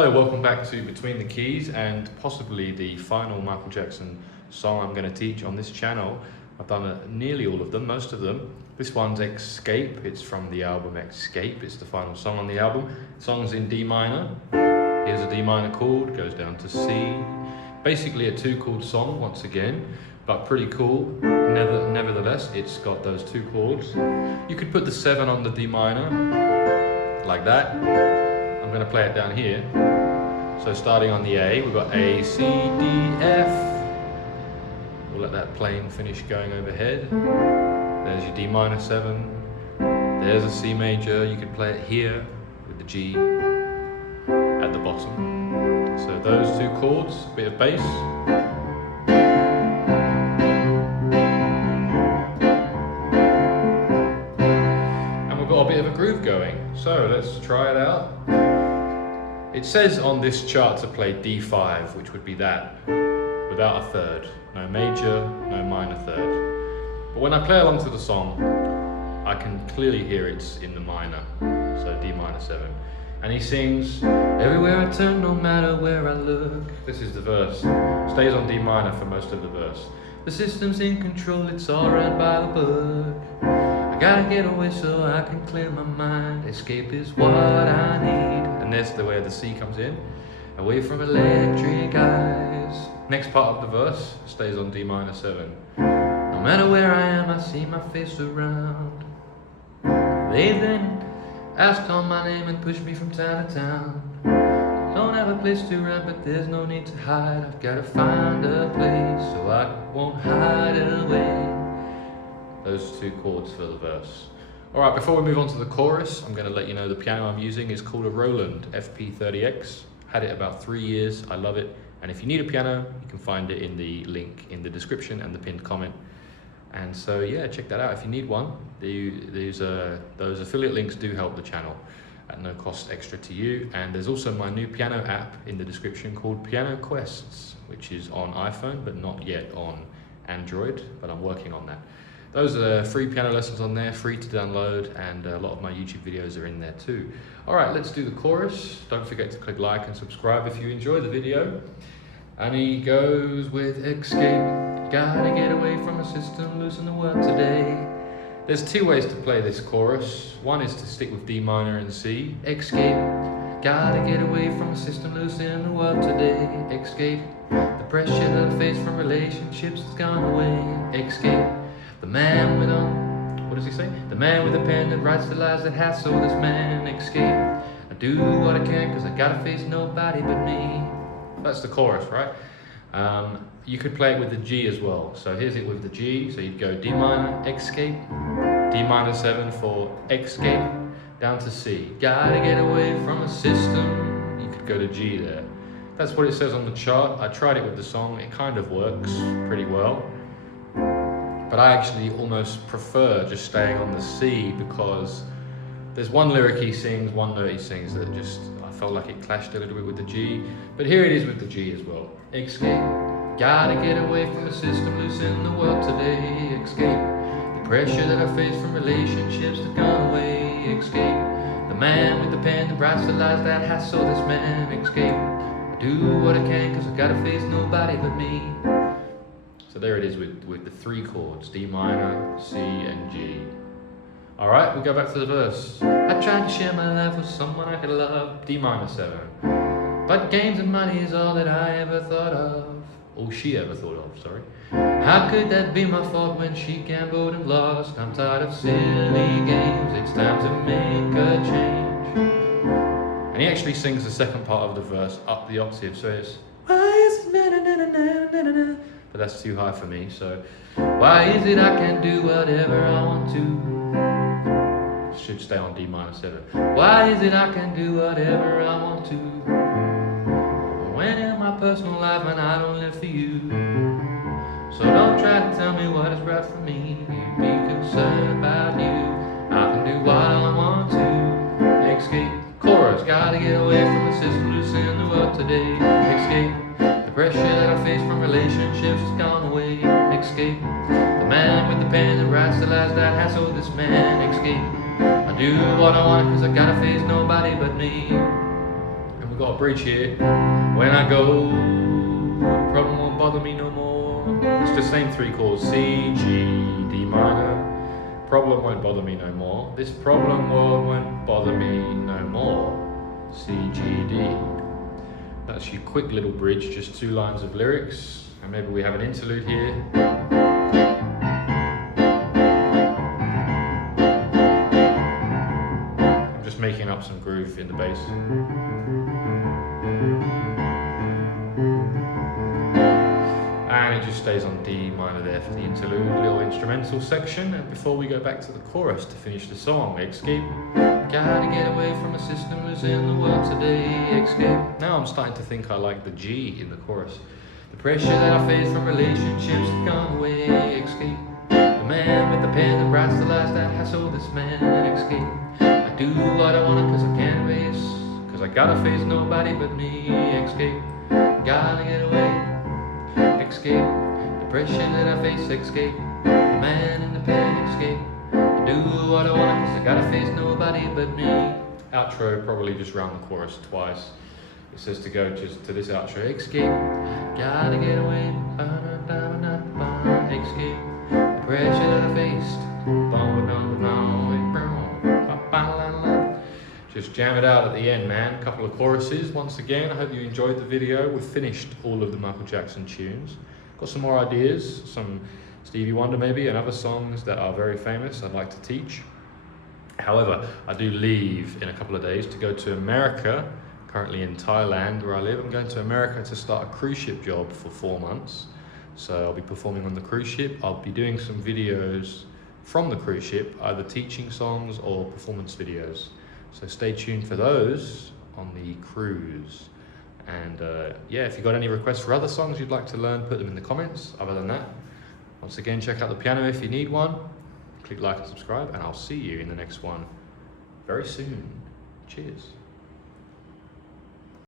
Hello, welcome back to Between the Keys and possibly the final Michael Jackson song I'm going to teach on this channel. I've done nearly all of them, most of them. This one's Xscape, it's from the album Xscape, it's the final song on the album. The song's in D minor, here's a D minor chord, goes down to C. Basically a 2-chord song once again, but pretty cool. Nevertheless, it's got those 2 chords. You could put the 7 on the D minor, like that. I'm going to play it down here. So starting on the A, we've got A, C, D, F. We'll let that plain finish going overhead. There's your D minor 7. There's a C major. You could play it here with the G at the bottom. So those 2 chords, a bit of bass. And we've got a bit of a groove going. So let's try it out. It says on this chart to play D5, which would be that, without a third. No major, no minor third. But when I play along to the song, I can clearly hear it's in the minor, so D minor 7. And he sings, everywhere I turn, no matter where I look. This is the verse. Stays on D minor for most of the verse. The system's in control, it's all right by the book. I gotta get away so I can clear my mind. Escape is what I need. And there's where the C comes in. Away from electric eyes. Next part of the verse stays on D minor 7. No matter where I am, I see my face around. They then ask on my name and push me from town to town. Don't have a place to run, but there's no need to hide. I've gotta find a place so I won't hide away. Those 2 chords for the verse. Alright, before we move on to the chorus, I'm going to let you know the piano I'm using is called a Roland FP-30X. Had it about 3 years, I love it. And if you need a piano, you can find it in the link in the description and the pinned comment. And so yeah, check that out if you need one. Those affiliate links do help the channel at no cost extra to you. And there's also my new piano app in the description called Piano Quests, which is on iPhone, but not yet on Android, but I'm working on that. Those are free piano lessons on there, free to download, and a lot of my YouTube videos are in there too. Alright, let's do the chorus. Don't forget to click like and subscribe if you enjoy the video. And he goes with Xscape, gotta get away from a system, losing the world today. There's 2 ways to play this chorus. One is to stick with D minor and C. Xscape, gotta get away from a system, losing the world today. Xscape, the pressure that I face from relationships has gone away. Xscape. The man with what does he say? The man with a pen that writes the lies that has so this man escape. I do what I can cause I gotta face nobody but me. That's the chorus, right? You could play it with the G as well. So here's it with the G. So you'd go D minor, Xscape, D minor 7 for Xscape, down to C. Gotta get away from a system. You could go to G there. That's what it says on the chart. I tried it with the song. It kind of works pretty well. But I actually almost prefer just staying on the C because there's one lyric he sings, one note he sings that just, I felt like it clashed a little bit with the G. But here it is with the G as well. Xscape, gotta get away from the system, losing the world today. Xscape, the pressure that I face from relationships has gone away. Xscape, the man with the pen that writes the lies that has sold this man. Xscape, I do what I can cause I gotta face nobody but me. So there it is with the 3 chords, D minor, C and G. Alright, we'll go back to the verse. I tried to share my life with someone I could love, D minor 7. But games and money is all that I ever thought of. All she ever thought of, sorry. How could that be my fault when she gambled and lost? I'm tired of silly games, it's time to make a change. And he actually sings the second part of the verse up the octave, so it's why is it na-na-na-na-na-na-na-na? But that's too high for me, so why is it I can do whatever I want to? Should stay on D minor 7. Why is it I can do whatever I want to? When in my personal life and I don't live for you. So don't try to tell me what is right for me. You be concerned about you. I can do what I want to. Xscape, chorus, gotta get away from the system, losing the world today. Xscape. The pressure that I face from relationships has gone away. Xscape, the man with the pen that writes the lies that has sold this man. Xscape, I do what I want cause I gotta face nobody but me. And we've got a bridge here. When I go, the problem won't bother me no more. It's the same 3 chords, C, G, D minor. Problem won't bother me no more. This problem won't bother me no more. C, G, D. That's your quick little bridge, just 2 lines of lyrics. And maybe we have an interlude here. I'm just making up some groove in the bass. And it just stays on D minor there for the interlude, little instrumental section. And before we go back to the chorus to finish the song, Xscape. Gotta get away from a system who's in the world today, Xscape. Now I'm starting to think I like the G in the chorus. The pressure that I face from relationships has gone away, Xscape. The man with the pen that writes the lies that hassle this man, Xscape. I do what I want cause I can't face, cause I gotta face nobody but me, Xscape. Gotta get away, Xscape. The pressure that I face, Xscape. The man in the pen, Xscape. I do what I want cause I gotta face nobody but me. Outro, probably just round the chorus twice. It says to go just to this outro, Xscape. Gotta get away, Xscape. The pressure that I faced. Just jam it out at the end, man. A couple of choruses. Once again, I hope you enjoyed the video. We've finished all of the Michael Jackson tunes. Got some more ideas, some Stevie Wonder maybe, and other songs that are very famous I'd like to teach. However, I do leave in a couple of days to go to America. Currently in Thailand, where I live. I'm going to America to start a cruise ship job for 4 months. So I'll be performing on the cruise ship. I'll be doing some videos from the cruise ship, either teaching songs or performance videos. So stay tuned for those on the cruise. And yeah, if you've got any requests for other songs you'd like to learn, put them in the comments. Other than that, once again, check out the piano if you need one. Click like and subscribe, and I'll see you in the next one very soon. Cheers.